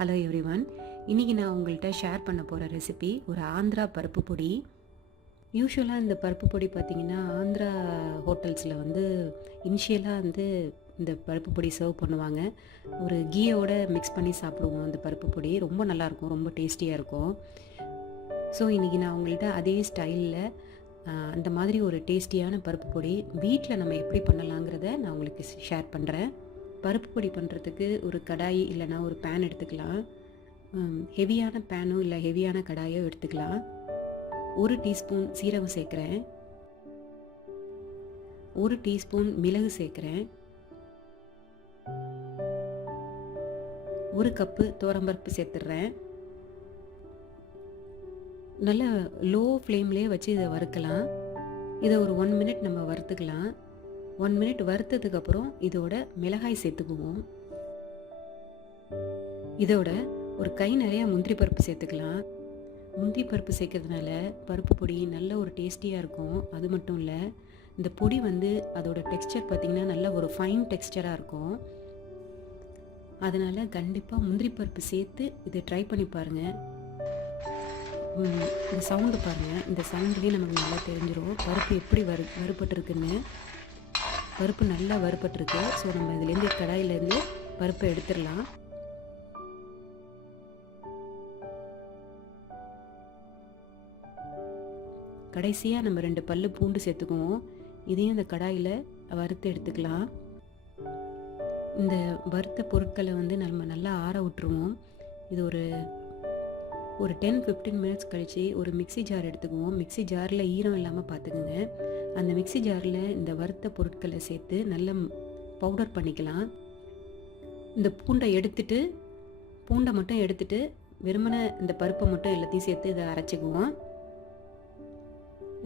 Hello everyone. இன்றைக்கி நான் உங்கள்கிட்ட ஷேர் பண்ண போகிற ரெசிபி ஒரு ஆந்திரா பருப்பு பொடி. யூஸ்வலாக இந்த பருப்பு பொடி பார்த்திங்கன்னா ஆந்திரா ஹோட்டல்ஸில் இனிஷியலாக இந்த பருப்பு பொடி சர்வ் பண்ணுவாங்க. ஒரு கீயோட மிக்ஸ் பண்ணி சாப்பிடுவோம். அந்த பருப்பு பொடி ரொம்ப நல்லாயிருக்கும், ரொம்ப டேஸ்டியாக இருக்கும். ஸோ இன்றைக்கி நான் உங்கள்கிட்ட அதே ஸ்டைலில் அந்த மாதிரி ஒரு டேஸ்டியான பருப்பு பொடி வீட்டில் நம்ம எப்படி பண்ணலாங்கிறத நான் உங்களுக்கு ஷேர் பண்ணுறேன். பருப்பு பொடி பண்ணுறதுக்கு ஒரு கடாய் இல்லைனா ஒரு பேன் எடுத்துக்கலாம். ஹெவியான பேனோ இல்லை ஹெவியான கடாயோ எடுத்துக்கலாம். 1 டீஸ்பூன் சீரகம் சேர்க்குறேன், 1 டீஸ்பூன் மிளகு சேர்க்குறேன், 1 கப்பு துவரம்பருப்பு சேர்த்துடுறேன். நல்ல லோ ஃப்ளேம்லேயே வச்சு இதை வறுக்கலாம். இதை ஒரு 1 மினிட் நம்ம வறுத்துக்கலாம். 1 மினிட் வறுத்ததுக்கப்புறம் இதோட மிளகாய் சேர்த்துக்குவோம். இதோட ஒரு கை நிறையா முந்திரி பருப்பு சேர்த்துக்கலாம். முந்திரி பருப்பு சேர்க்கறதுனால பருப்பு பொடி நல்ல ஒரு டேஸ்டியாக இருக்கும். அது மட்டும் இல்லை, இந்த பொடி அதோட டெக்ஸ்சர் பார்த்திங்கன்னா நல்ல ஒரு ஃபைன் டெக்ஸ்சராக இருக்கும். அதனால் கண்டிப்பாக முந்திரி பருப்பு சேர்த்து இதை ட்ரை பண்ணி பாருங்கள். இந்த சவுண்டு பாருங்கள், இந்த சவுண்ட்லேயே நமக்கு நல்லா தெரிஞ்சிடும் பருப்பு எப்படி வறுபட்டுருக்குன்னு. பருப்பு நல்லா வறுபட்டுருக்கு. ஸோ நம்ம இதுலேருந்து கடாயிலேருந்து பருப்பை எடுத்துடலாம். கடைசியாக நம்ம 2 பல்லு பூண்டு சேர்த்துக்குவோம். இதையும் இந்த கடாயில் வறுத்து எடுத்துக்கலாம். இந்த வறுத்த பொருட்களை நம்ம நல்லா ஆற விட்டுருவோம். இது ஒரு 10-15 மினிட்ஸ் கழித்து ஒரு மிக்ஸி ஜார் எடுத்துக்குவோம். மிக்ஸி ஜாரில் ஈரம் இல்லாமல் பார்த்துக்குங்க. அந்த மிக்ஸி ஜாரில் இந்த வறுத்த பொருட்களை சேர்த்து நல்லா பவுடர் பண்ணிக்கலாம். இந்த பூண்டை மட்டும் எடுத்துட்டு வெறுமனை இந்த பருப்பை மட்டும் எல்லாத்தையும் சேர்த்து இதை அரைச்சிக்குவோம்.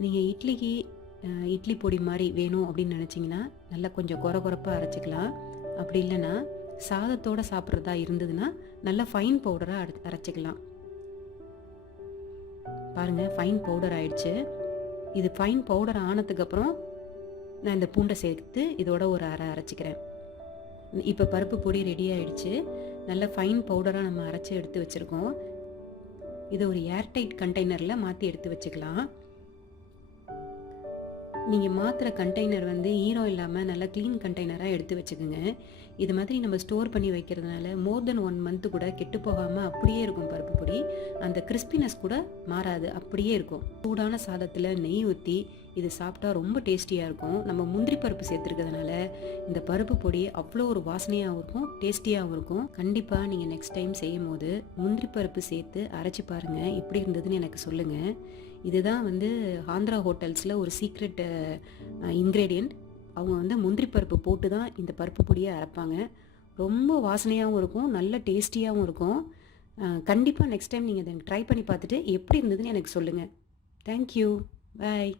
நீங்கள் இட்லி பொடி மாதிரி வேணும் அப்படின்னு நினச்சிங்கன்னா நல்லா கொஞ்சம் கொரப்பாக அரைச்சிக்கலாம். அப்படி இல்லைன்னா சாதத்தோடு சாப்பிட்றதா இருந்ததுன்னா நல்லா ஃபைன் பவுடராக அரைச்சிக்கலாம். பாருங்கள், ஃபைன் பவுடர் ஆயிடுச்சு. இது ஃபைன் பவுடர் ஆனதுக்கப்புறம் நான் இந்த பூண்டை சேர்த்து இதோட ஒரு அரைச்சிக்கிறேன். இப்போ பருப்பு பொடி ரெடி ஆகிடுச்சு. நல்ல ஃபைன் பவுடராக நம்ம அரைச்சி எடுத்து வச்சுருக்கோம். இதை ஒரு ஏர்டைட் கண்டெய்னரில் மாற்றி எடுத்து வச்சுக்கலாம். நீங்கள் மாற்றுற கண்டெய்னர் ஈரம் இல்லாமல் நல்லா க்ளீன் கண்டெய்னராக எடுத்து வச்சுக்கோங்க. இது மாதிரி நம்ம ஸ்டோர் பண்ணி வைக்கிறதுனால மோர் தென் 1 மந்த்து கூட கெட்டு போகாமல் அப்படியே இருக்கும். பருப்பு பொடி அந்த கிறிஸ்பினஸ் கூட மாறாது, அப்படியே இருக்கும். சூடான சாதத்தில் நெய் ஊற்றி இது சாப்பிட்டா ரொம்ப டேஸ்டியாக இருக்கும். நம்ம முந்திரி பருப்பு சேர்த்துருக்கிறதுனால இந்த பருப்பு பொடி அவ்வளோ ஒரு வாசனையாகவும் இருக்கும், டேஸ்டியாகவும் இருக்கும். கண்டிப்பாக நீங்கள் நெக்ஸ்ட் டைம் செய்யும் போது முந்திரி பருப்பு சேர்த்து அரைச்சி பாருங்கள். எப்படி இருந்ததுன்னு எனக்கு சொல்லுங்கள். இதுதான் ஆந்திரா ஹோட்டல்ஸில் ஒரு சீக்ரெட் இன்க்ரீடியண்ட். அவங்க முந்திரி பருப்பு போட்டு தான் இந்த பருப்பு பொடியை அரைப்பாங்க. ரொம்ப வாசனையாகவும் இருக்கும், நல்ல டேஸ்டியாகவும் இருக்கும். கண்டிப்பாக நெக்ஸ்ட் டைம் நீங்கள் இதை ட்ரை பண்ணி பார்த்துட்டு எப்படி இருந்ததுன்னு எனக்கு சொல்லுங்கள். தேங்க்யூ, பாய்.